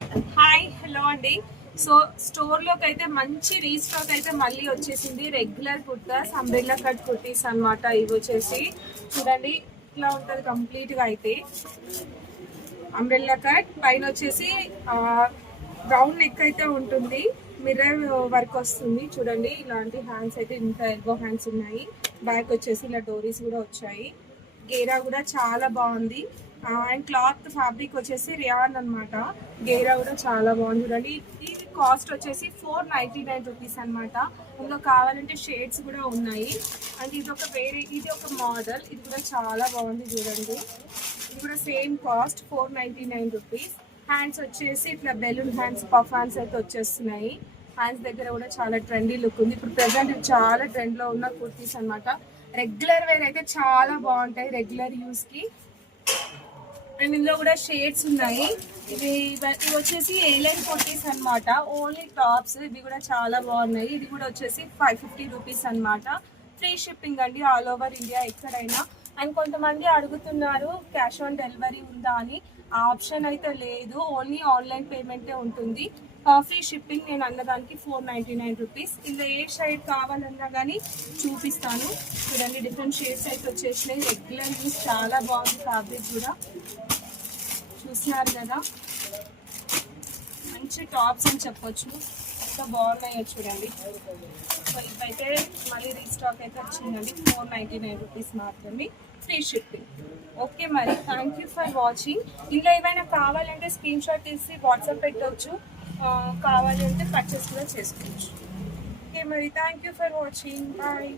Hi hello అండి. So store లోకి అయితే మంచి రీస్టాక్ అయితే మళ్ళీ వచ్చేసింది. Regular kurtas, umbrella cut kurtis అన్నమాట. ఇవి వచ్చేసి చూడండి ఇట్లా ఉంటుంది కంప్లీట్ గా. అయితే అంబ్రెల్లా కట్ పైన వచ్చేసి రౌండ్ నెక్ అయితే ఉంటుంది. మిర్రర్ వర్క్ వస్తుంది చూడండి. ఇలాంటి హ్యాండ్స్ అయితే ఇంత ఎల్బో హ్యాండ్స్ ఉన్నాయి. బ్యాక్ వచ్చేసి ఇలా డోరీస్ కూడా వచ్చాయి. గేరా కూడా చాలా బాగుంది. అండ్ క్లాత్ ఫ్యాబ్రిక్ వచ్చేసి రియాన్ అనమాట. గేరా కూడా చాలా బాగుంది చూడండి. ఇది కాస్ట్ వచ్చేసి 499 రూపీస్ అనమాట. ఇందులో కావాలంటే షేడ్స్ కూడా ఉన్నాయి. అండ్ ఇది ఒక మోడల్. ఇది కూడా చాలా బాగుంది చూడండి. ఇది కూడా సేమ్ కాస్ట్ 499 రూపీస్. హ్యాండ్స్ వచ్చేసి ఇట్లా బెలూన్ హ్యాండ్స్, పఫ్ హ్యాండ్స్ అయితే వచ్చేస్తున్నాయి. హ్యాండ్స్ దగ్గర కూడా చాలా ట్రెండీ లుక్ ఉంది. ఇప్పుడు ప్రెసెంట్ చాలా ట్రెండ్లో ఉన్న కుర్తీస్ అనమాట. రెగ్యులర్ వేర్ అయితే చాలా బాగుంటాయి రెగ్యులర్ యూస్కి. అండ్ ఇందులో కూడా షేడ్స్ ఉన్నాయి. ఇవి వచ్చేసి ఏలైన్ కుర్తీస్ అనమాట. Only tops. ఇవి కూడా చాలా బాగున్నాయి. ఇది కూడా వచ్చేసి 550 రూపీస్ అనమాట. ఫ్రీ షిప్పింగ్ అండి ఆల్ ఓవర్ ఇండియా ఎక్కడైనా. అండ్ కొంతమంది అడుగుతున్నారు క్యాష్ ఆన్ డెలివరీ ఉందా అని. ఆ ఆప్షన్ అయితే లేదు. ఓన్లీ ఆన్లైన్ పేమెంటే ఉంటుంది. ఫ్రీ షిప్పింగ్ నేను అన్నదానికి 499 రూపీస్. ఇందులో ఏ షేడ్ కావాలన్నా కానీ చూపిస్తాను చూడండి. డిఫరెంట్ షేడ్స్ అయితే వచ్చేసినాయి. రెగ్యులర్ యూస్ చాలా బాగుంది. ఫ్యాబ్రిక్ కూడా చూస్తున్నారు కదా. మంచి టాప్స్ అని చెప్పొచ్చు. ఎంత బాగున్నాయో చూడండి. సో ఇవైతే మళ్ళీ రీస్టాక్ అయితే వచ్చిందండి. 499 రూపీస్ మాత్రమే. Free shipping. ఓకే మరి థ్యాంక్ యూ ఫర్ వాచింగ్. ఇలా ఏమైనా కావాలంటే స్క్రీన్ షాట్ తీసి వాట్సాప్ పెట్టవచ్చు. కావాలి అంటే పర్చేస్ కూడా చేసుకోవచ్చు. ఓకే మరి thank you for watching. Bye.